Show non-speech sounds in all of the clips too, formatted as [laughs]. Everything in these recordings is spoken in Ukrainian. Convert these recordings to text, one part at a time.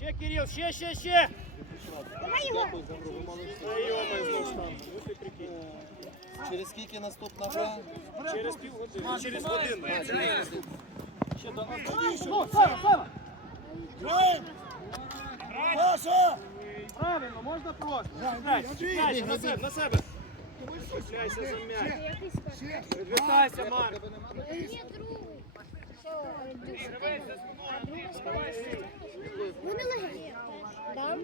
Ще, Кирил, ще, ще, ще. Давай його. Ну ти прикинь. Через скільки наступна гра? Через півгодини. Через годину. Ще до Паша! Правильно, можна просто. На себе, на себе. Чіпляйся за м'яч. Відвертайся, Марк. Ні, другий. Вони легені. Да?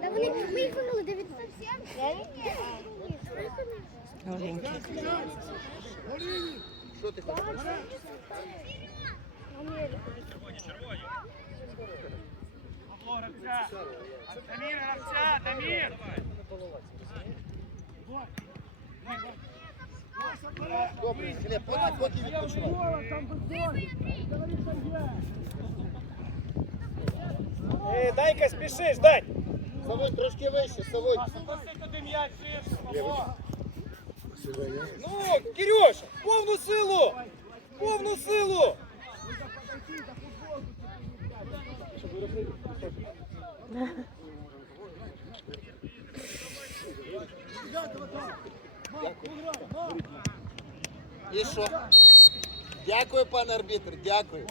Та вони, ми їх вимили 907. Легенькі. Що ти хочеш? Павло, гравця. Дамір, гравця, Дамір. Добре, Філіп, поки, поки відпочивай. Ей, дай-ка спішиш, дай. Савой, трошки вище, Савой. Ну, Кирюша, повну силу! Повну силу! І що? Дякую, пане арбітр, дякую.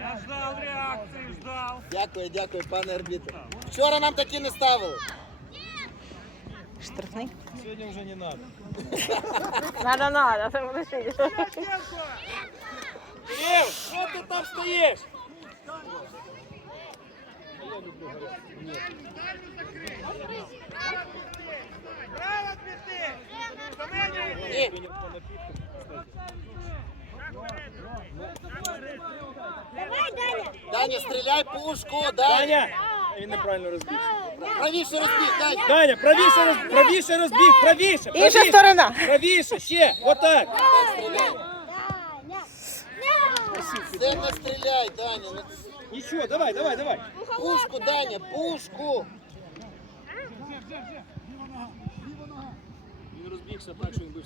Я ждав реакції, ждав. Дякую, дякую, пане арбітр. Вчора нам такі не ставили. Штрафний? Сьогодні вже не надо. Надо, надо, це буде. Кирил, що ти там стоїш? Ні. Давай, Даня. Даня, стріляй пушку, Даня. Даня! Він неправильно розбіг. Правіше розбіг, Даня. Даня, правіше, роз... правіше розбіг, правіше, Інша правіше. сторона. Правіше, ще, отак. Стріляй. Даня. Це не стріляй, Даня. Ну, Нічого, давай, давай, давай. Пушку, Даня, пушку. Він розбігся так, що він бив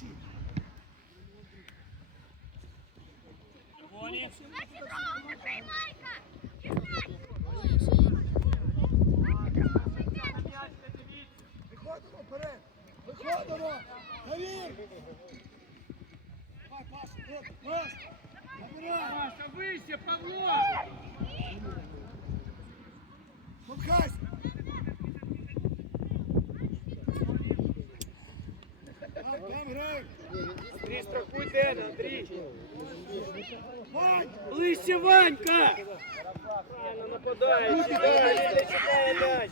Стільки. Виходимо вперед! Виходимо! Давір! Давай, Паша, добре, Паш! Паша, вище, Павло! Попхайся! Там, там грай! Андрій, страхуй Деня, Андрій. Вань! Ближче, Ванька! Правильно нападає, чекає, не чекає м'яч.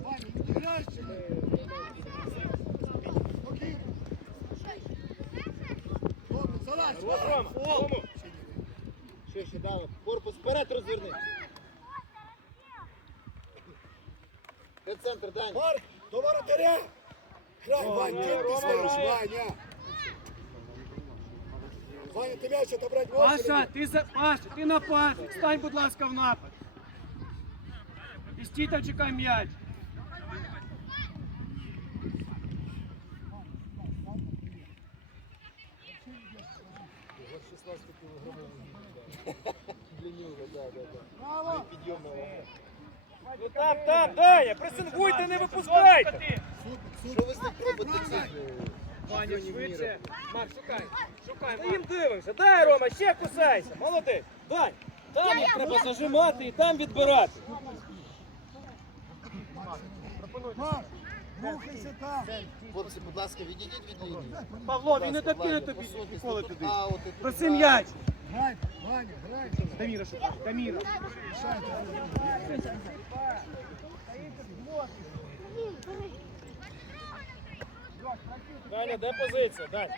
Ваня, не грай ще! Спокійно! Добре, залазь! От Рома, Рому. Ще, ще, Даня. Корпус вперед розверни. Де центр, Даня. Марк, до воротаря! Грай, Вань, кем ты стоишь. Ваня? Ваня, ты мяч отобрать можешь? Паша, ти за Паша, ти напад. Стань, будь ласка, в напад. І стій там чекай м'яч. Браво! Підйомного. Ну там, пресингуйте, не випускайте. Що ви з ним робите? Ваня, швидше. Марк, шукай, шукай. Та їм дивимося. Дай, Рома, ще кусайся. Молодець. Дай. Там їх треба зажимати і там відбирати. Марк, рухайся там! Хлопці, будь ласка, відійдіть від лінії. Павло, він не ласка, тобі ніколи туди. А, от і. Проси м'яч. Грай, Ваня, грай! Даміра шукай, Даміра. Даня, де позиція? Даня.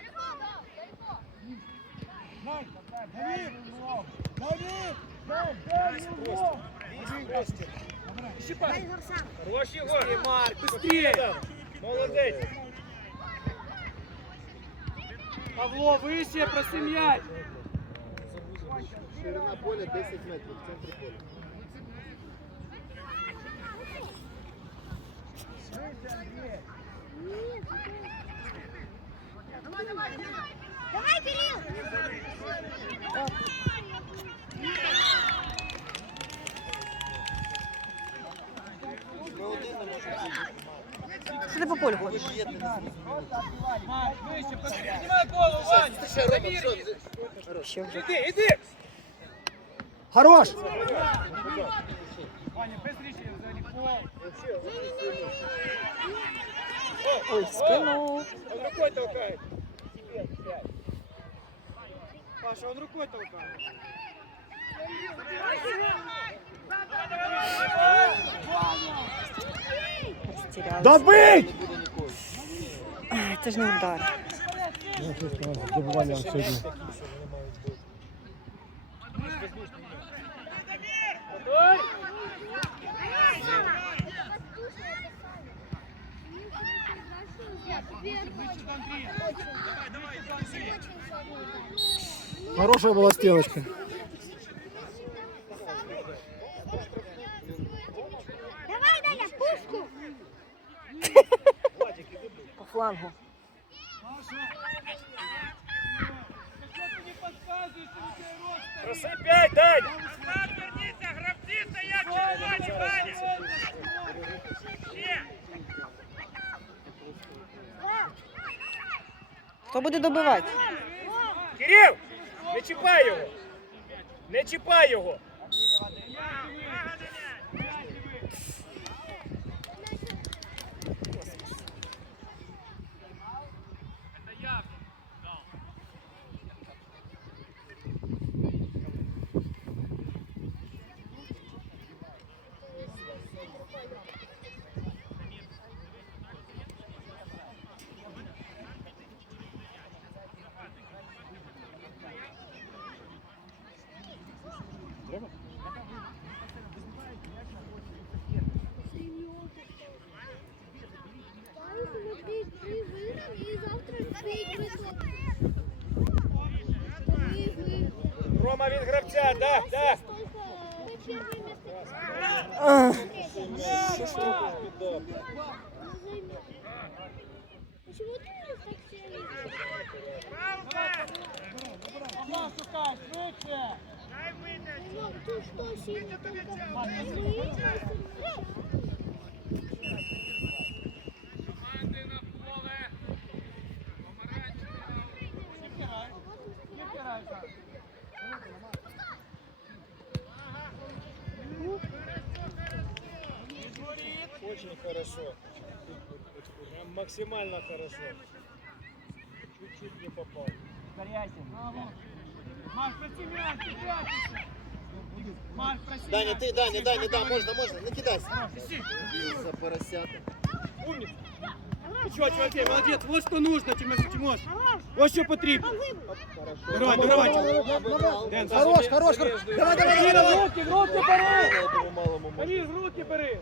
Хорош його. Марк, быстрее. Молодець. Павло, вище, проси м'яч. Ширина поля 10 метрів в центрі поля. Давай, Кирилл! Ми один не. Що ти по полю ходиш? Марк, вище, піднімай голову, Ваня. Ще Рома, що ти? Ще вже. Іди, іди. Хорош! Ваня, быстріше, взагалі, пол. Ой, скинув. Он рукой толкает. Тебе, пять. Паша, он рукой толкает. Розтірялися. Добить! Не буде нікого. Ай, Це ж не удар. Добивання сьогодні. Хорошая была стеночка. Давай, Даня, пушку! [laughs] По флангу. Проси пять, дай! Хто буде добивати? Кирил! Не чіпай його! Не чіпай його! Почему ты нас так сильно? Ну, ты что, сильно только Очень хорошо. Прям максимально хорошо. Чуть-чуть не попал. Марк, проси мяч, ты прячешься. Марк, проси Даня, мяч. ти, Даня, Даня, да, можна, можна, не кидайся. За поросята. Умница. Ну что, Тимофей, молодец. Вот что нужно, Тимофей, Тимош. Вот что потрібно. Давай, давай. Ден, Хорош, зажми- хорош, зажми- хорош. зажми. Давай, давай, Кирилл, давай. руки, в руки бери. Этому малому можна. Алис, в руки бери.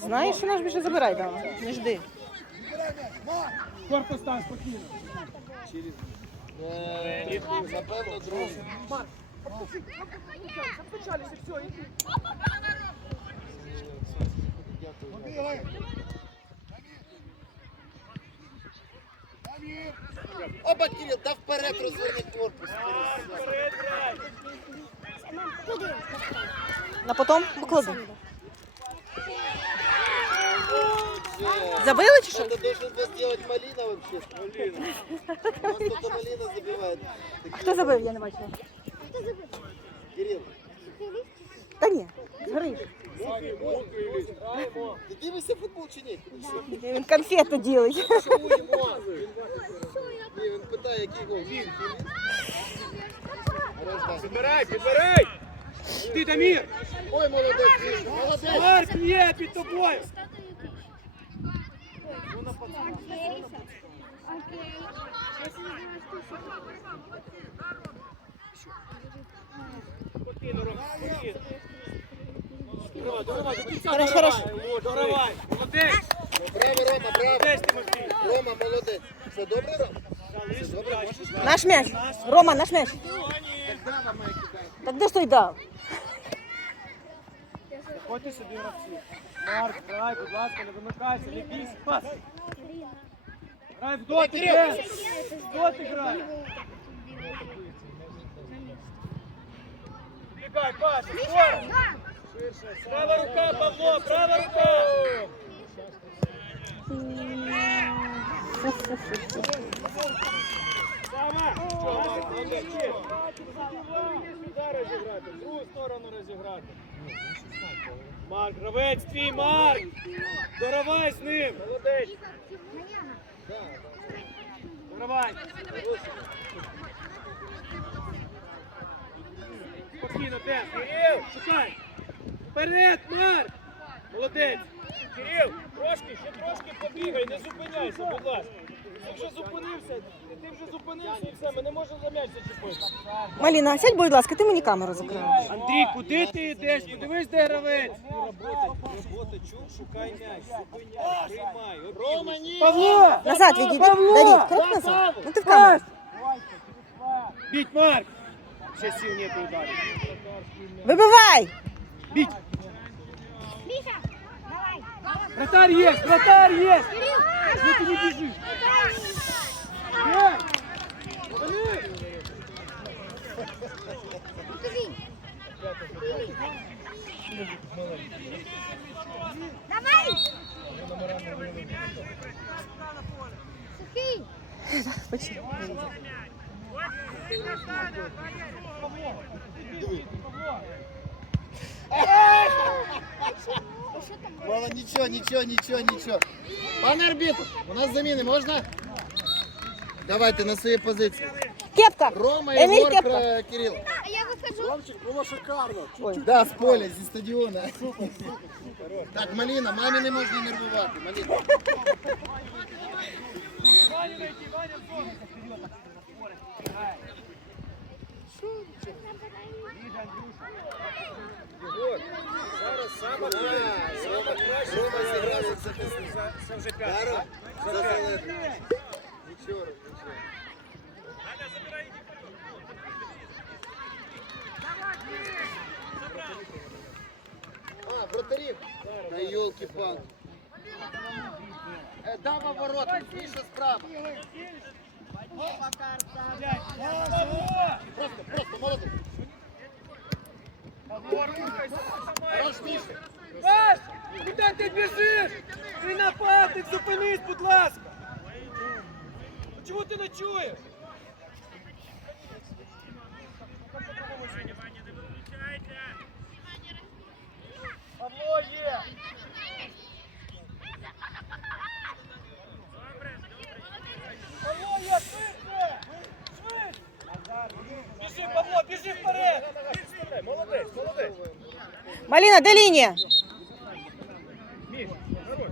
Знаєш, що наш більше забирай, да. Не жди. Корпус там спокійно. Е, Напевно, другий. Бігай. Оба, Кирил, да вперед розверни корпус. На потом покладу. Все. Забили чи що? Это должен был сделать Малина вообще. Малина. У нас только Малина забивает. А хто забив, я не бачила. Кирилл, Та ні, згориш. Руки, руки, Ілліч, граємо. ти дивишся футбол чи ні? Він конфету ділить. Ні, він питає, який гол. Він, Підбирай, підбирай. Ти, Дамір. Ой, молодець, молодець. Марк є під тобою. Спокійно, Ром, спокійно. Доривай, доривай, до кінця Хорошо, хорошо. О, Доривай. Молодець. Браво, Рома, браво. Рома, молодець. Все добре, Рома? Залиш, добре, можеш. Наш м'яч. Рома, наш м'яч. Так де ж той дав? Заходьте собі гравці. Марк, грай, будь ласка, не вимикайся, не бійся. Пас. Грай в доти, Ден. В доти грай. Бігай, пас, скоро. Права рука, Павло, права рука. Сама. Сюди розіграти, в другу сторону розіграти. Марк, гравець твій, Марк! Доравай з ним! Молодець! Доравай! Спокійно, Ден! Кирил, шукай! Вперед, Марк! Молодець! Кирил, трошки, ще трошки побігай, не зупиняйся, будь ласка. Ти вже зупинився, ти, вже зупинився і все, ми не можемо за м'яч зачепити. Маліна, сядь, будь ласка, ти мені камеру закриваєш. Андрій, куди ти йдеш? Подивись, де гравець. Робота, чув, шукай м'яч, зупиняй, приймай. Рома, ні. Павло! Назад відійди. Давід, крок назад. Ну ти в камеру. Бить, Марк! Ще сил нету ударить. Вибивай! Вратарь есть! Вратарь есть! Ну ты не бежишь! Давай. Софий. Почти. Мало, нічого, нічого, нічого, нічого. Пане арбітр, у нас заміни можна? Давайте на свої позиції. Кепка! Рома, Еміль, Єгор, кепка. Кра- Кирил. А я выхожу. Ромчик, було шикарно. Ой. Да, з поля, зі стадіона. Так, Маліна, мамі не можна нервувати. Маліна. Ваню Саме А, Рома, Рома зіграв як захисник. Це вже Даром, п'ятий. за зелений. Нічого, нічого. А, вратарів. Та йолки-палки. Е, Дава ворота, більше справа. Просто, просто, молодець. Паш! Куди ти біжиш? Ти нападник, зупинись, будь ласка! Чому ти не чуєш? Павло є! Павло є, швидше! Швидше! Біжи, Павло, біжи вперед! Молодець, молодець! Маліна, де лінія? Міш, хорош,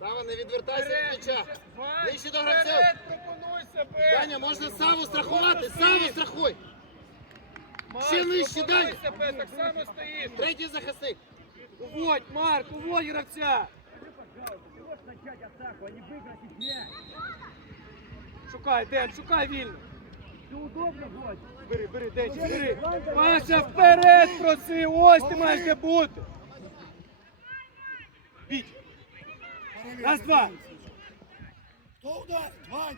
Сава, не відвертайся від м'яча. Ближче до гравців. Вперед, пропонуй себе! Даня, можна Саву страхувати. Саву страхуй. Марк, ще нижче, пропонуй Даня. себе, так само стоїш. Третій захисник. Уводь, Марк, уводь гравця. Шукай, Ден, шукай вільно. Бери, бери, Денчик, бери. Паша, вперед проси, ось ти маєш де бути. Біть. Раз, два. Хто ударить? Вань!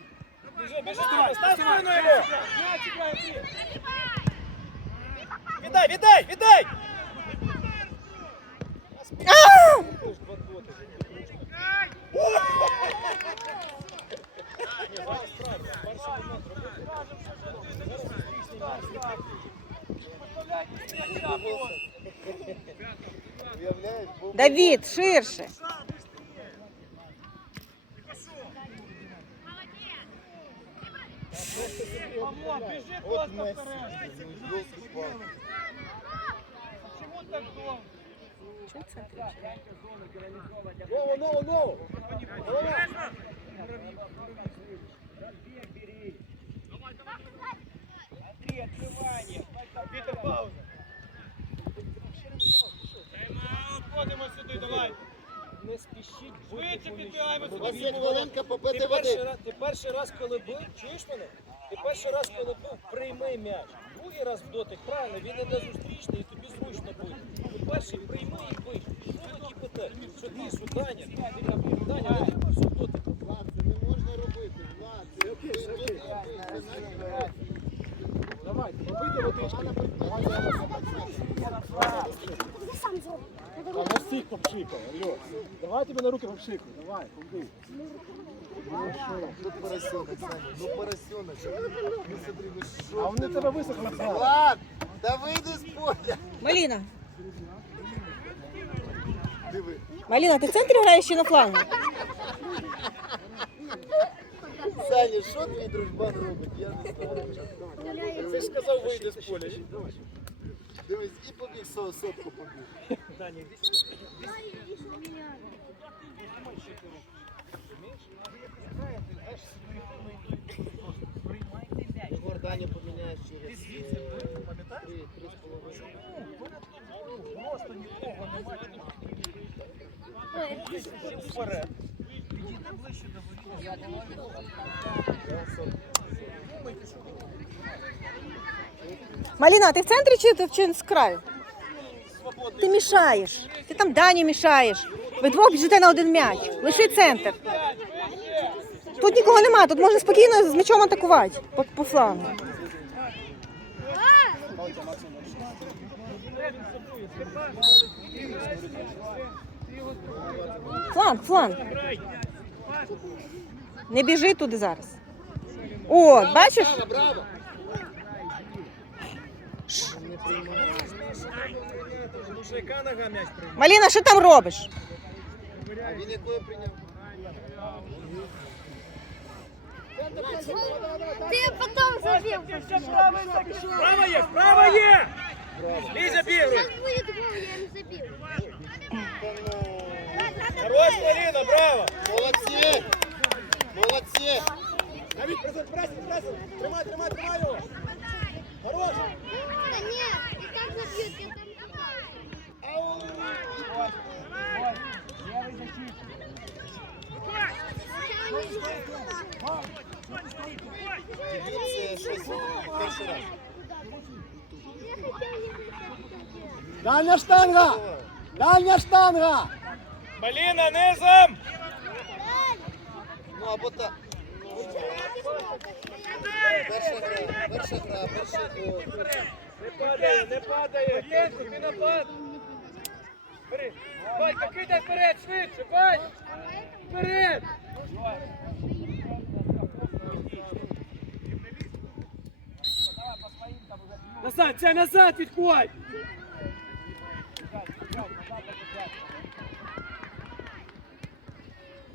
Біжи, біжи, давай, став спину його. М'ячик грає ти. Віддай, віддай, віддай. Був Давід, ширше. Павло, біжи от просто Месsi. вперед. Ну, йолки-палки. Чому так довго? Чого в центрі? Ново, ново, ново. Андрій, відкривання. Вітер, пауза. Входимо сюди, давай. Не спішіть. Швидше підбігаємо сюди. Ти перший, раз, коли бив, чуєш мене? Ти перший раз, коли бив, прийми м'яч. Другий раз в дотик, правильно, він іде зустрічний і тобі зручно бити. Ти перший прийми і бий. Що такі питання? Що ти, Даня? Даня, не треба Давай, побийте водички. Давай я вас Я сам зроблю. А на всіх попшикав, алло. Давай тебе на руки попшикаю, давай, побий. Ну поросенок, Саня, ну поросенок. Ну смотри, ну А що вони тебе висохли зараз. Влад, да вийди з поля. Маліна, Диви. Маліна, ти в центрі граєш чи на флангу? Саня, що твій дружбан робить? Я не знаю. Ти ж сказав, вийди з поля. Дивись, і побіг сотку побіг. Даня. Егор, Даня поміняєш через три, три з половиною. Просто нікого немає. Вперед. Підійди ближче до. Маліна, ти в центрі чи ти чи з краю? Ти мішаєш. Ти там Дані мішаєш. Ви двох біжите на один м'яч. Лиши центр. Тут нікого немає, тут можна спокійно з м'ячом атакувати по, по флангу. Фланг, фланг. Не біжи туди зараз. О, бачиш? Маліна, що там робиш? А він якою прийняв? Ты потом забил. Право є, право є! Ліза бігай! Сейчас будет гол, я не забил. Хорош, Маріна, браво! Молодці! Молодці! Давид, пресер, пресер, пресер. Тримай, тримай, тримай його. Хорош. Да нет, и так забьют, я там попал. Це щось перший раз. Дальня штанга. Дальня штанга. Маліна, низом! Ну або так. Перша гра, перша гра, перший гол. Не падає, не падає! Єнко, ти напад! Бери! Батько, кидай вперед, швидше, бать! Вперед! Назад, це назад відходь!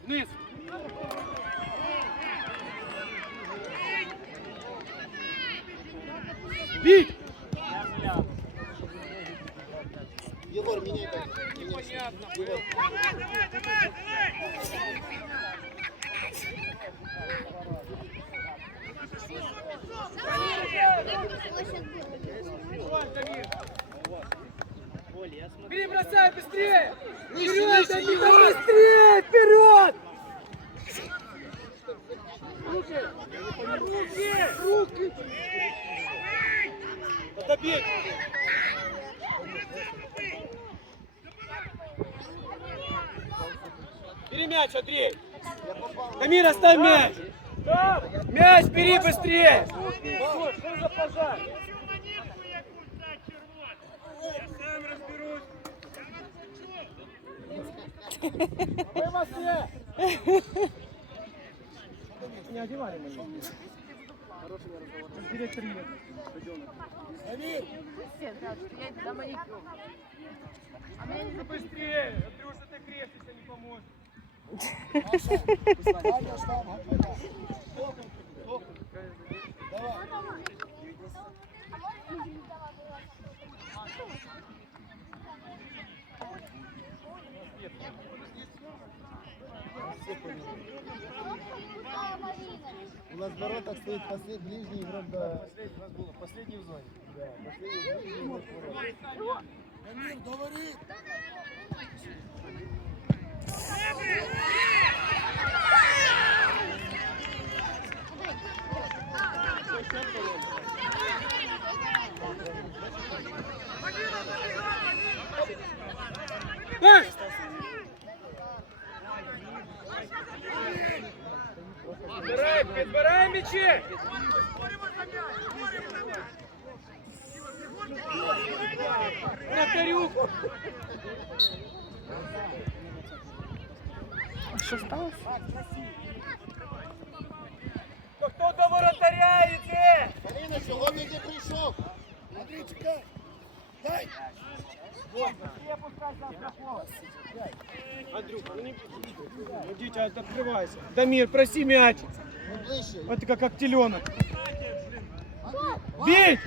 Вниз! Бій! Єгор, міняй так. Міняй. Єгор. Бери, бросай, быстрее! Вперед, Данила, быстрее! Руки! Руки! Отобей! Бери мяч, Андрей! Камир, оставь мяч! Мяч бери быстрее! Что за пожар? Мы вас все. Не одевали мы. Хороший Директор едет. Амир! Я маникюр. А мне не быстрее! Андрюша, ты крестишься, не поможешь. Давай. Штанга. У нас в воротах стоит послед... ближний игрок до... Последний у нас було, последній в зоні. Да, последний ближний игрок в воротах. Пас! Підбирай, підбирай м'ячі! Вратарюк! Що сталося? Хто до воротаря йде? Марина, чого ти прийшов? Андрюха, ну дитя, открывайся. Дамир, проси мяч. Вот как как теленок. Бить!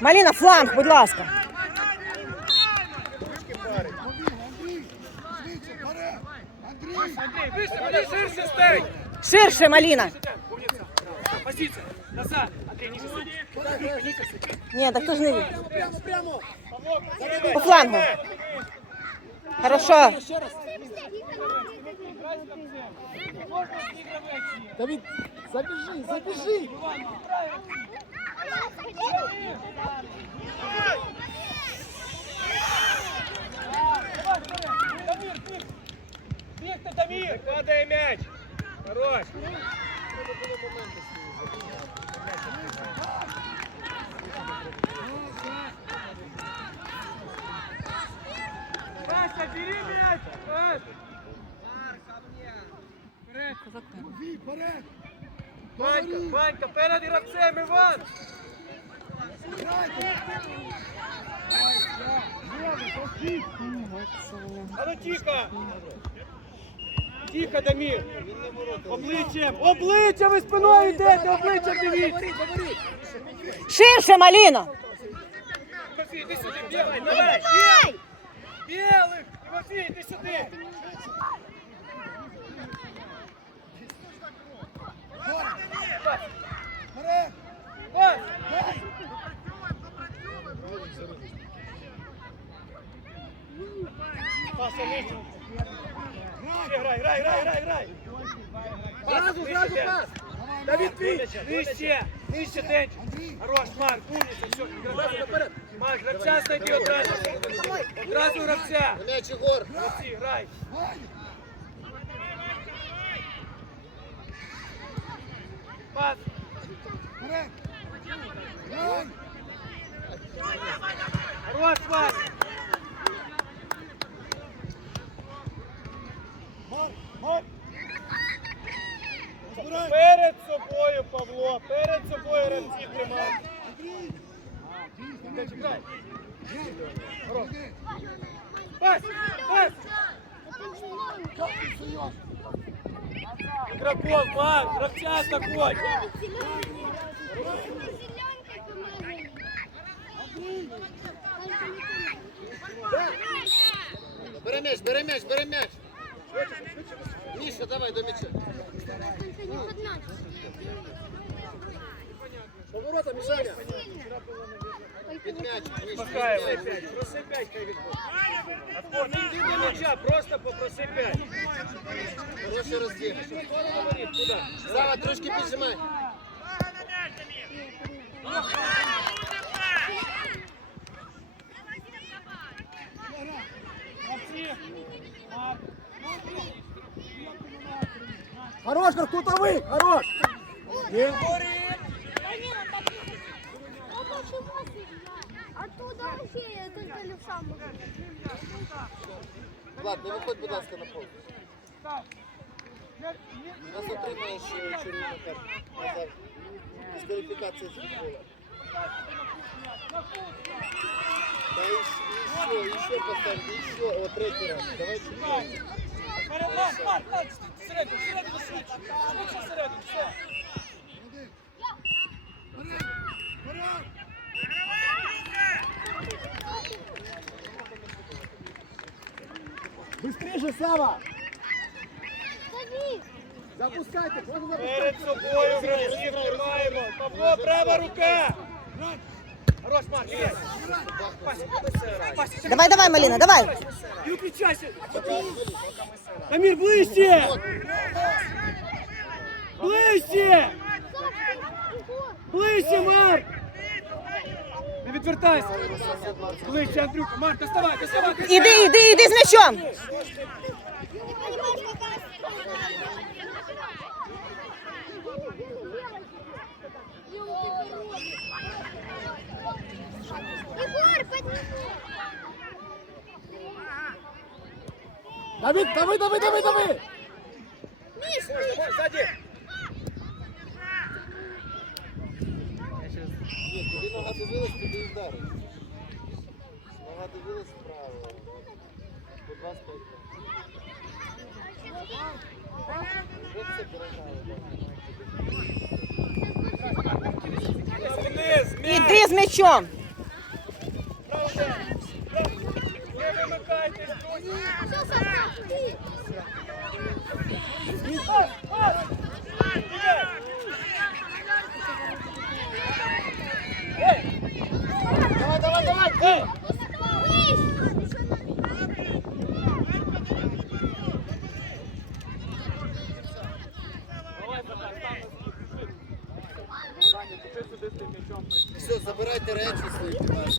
Малина, фланг, будь ласка. Ширше стань! Ширше, Маліна. Умница. Позиция. Назад. Андрей, ниже садись. Тихо, ниже садись. Ні, так хто ж не він. Прямо, прямо. По флангу. Хорошо. Играй с концем. Можно сыгрывать. Давид, забіжи, забіжи. Іван! А ну тихо! Тихо, Дамір! Обличчям! Обличчям ви спиною йдете! Обличчям дивіться! Ширше, Маліна. Тимофій, іди сюди, бігай, давай! Білих! Білих! Тимофій, іди сюди! Пас! Грай, грай, грай, грай, грай! Зразу, зразу пас. Давид, нижче, нижче, нижче, Денч. Хорош, Марк, умниця, все, играй. Марк, гравця знайди одразу. Одразу гравця. На м'яч Ігор. Грай. Пас. Хорош. Перед собою, Павло, перед собою гравці тримай. Хорош. Пас, пас. Игроков, Марк, гравця такой. Бери м'яч, бери м'яч, бери м'яч. Міша, давай до м'яча. Поворота, Мішаня. Під м'яч, Міш, м'яч. проси п'ять, хай не йди до м'яча, просто попроси п'ять. Хороший розділ. Хто не говорить, куди? Сава, трошки піджимай. Хорош, как кутовый, хорош. Оттуда вообще только левша может. Влад, не виходь, будь ласка, на пол. Нас отримаєш е, червону карту. Назар. Дискваліфікація з футболу. Та і ще, і ще поставь, і ще, о, третій раз. Давай четвертий. Перемат, мат, мат, середину, середину свіч. Швидше середину, все. Быстрее Сава! Запускайте, можна запускати. Перед собою гравців тримаємо. Павло, права рука! Хорош, Марк, є! Давай, давай, Маліна, давай. Не выключайся! Амир, ближче! Ближче! Ближче, Марк! Не відвертайся! Ближче, Андрюха! Марк, доставай, доставай! доставай. Іди, іди, іди з м'ячом. Давид, дави, дави, дави, дави! Миш, Давай, Сзади! Ні, тобі нога дивилась, тобі вдариш. Нога дивилась вправо. По 25 Вже все переграли. Вниз! Іди з м'ячом. Все, забирайте речі свої.